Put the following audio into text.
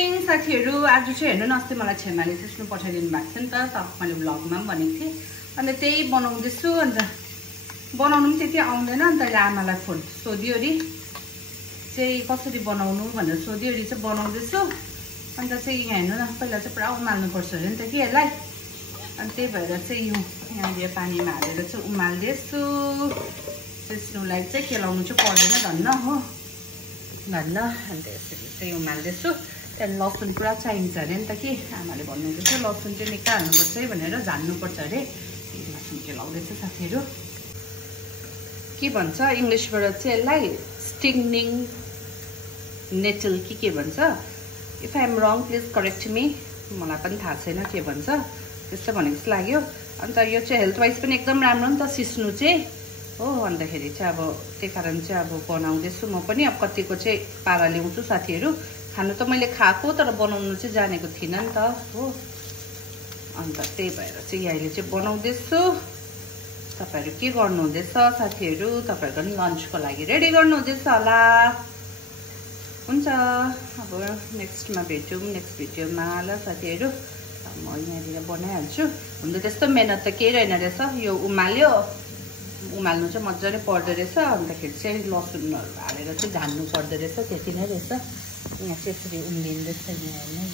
Morning साथीहरू। आज चाहिँ हेर्नु न, अस्ति मलाई छेमाले सिस्नु पठाइदिनु भएको थियो नि त मैले भ्लगमा पनि भनेको थिएँ। अन्त त्यही बनाउँदैछु। अन्त बनाउनु पनि त्यति आउँदैन। अन्त अहिले आमालाई फोन सोधियो अरे चाहिँ कसरी बनाउनु भनेर सोधियो अरे चाहिँ बनाउँदैछु। अन्त चाहिँ यहाँ हेर्नु न, पहिला चाहिँ पुरा उमाल्नुपर्छ अरे नि त कि यसलाई। अनि त्यही भएर चाहिँ यहाँनिर पानीमा हालेर चाहिँ उमाल्दैछु। सिस्नुलाई चाहिँ केलाउनु चाहिँ पर्दैन धन्न हो धन्न। अन्त यसरी चाहिँ उमाल्दैछु। त्यहाँदेखि लसुन पुरा चाहिन्छ अरे नि त कि आमाले भन्नुहुँदैछ लसुन चाहिँ निकै हाल्नुपर्छ है भनेर, झान्नुपर्छ अरे। लसुन केलाउँदैछु साथीहरू। के भन्छ इङ्ग्लिसबाट चाहिँ यसलाई स्टिङनिङ नेटल के भन्छ। If I am wrong please correct me. मलाई पनि थाहा छैन के भन्छ, त्यस्तो भनेको जस्तो लाग्यो। अन्त यो चाहिँ हेल्थ वाइज पनि एकदम राम्रो नि त सिस्नु चाहिँ हो। अन्तखेरि चाहिँ अब त्यही कारण चाहिँ अब बनाउँदैछु म पनि। अब कतिको चाहिँ पारा ल्याउँछु साथीहरू। खानु त मैले खाएको तर बनाउनु चाहिँ जानेको थिइनँ नि त हो। अन्त त्यही भएर चाहिँ अहिले चाहिँ बनाउँदैछु। तपाईँहरू के गर्नुहुँदैछ साथीहरू? तपाईँहरूको पनि लन्चको लागि रेडी गर्नुहुँदैछ होला। हुन्छ, अब नेक्स्टमा भेटौँ नेक्स्ट भिडियोमा ल साथीहरू। म यहाँनिर बनाइहाल्छु। हुन त त्यस्तो मेहनत त केही रहेन रहेछ। यो उमाल्यो, उमाल्नु चाहिँ मजाले पर्दो रहेछ। अन्तखेरि चाहिँ लसुनहरू हालेर चाहिँ झान्नु पर्दो रहेछ, त्यति नै रहेछ। यहाँ चाहिँ यसरी उम्लिँदैछ यहाँ हेर्नु।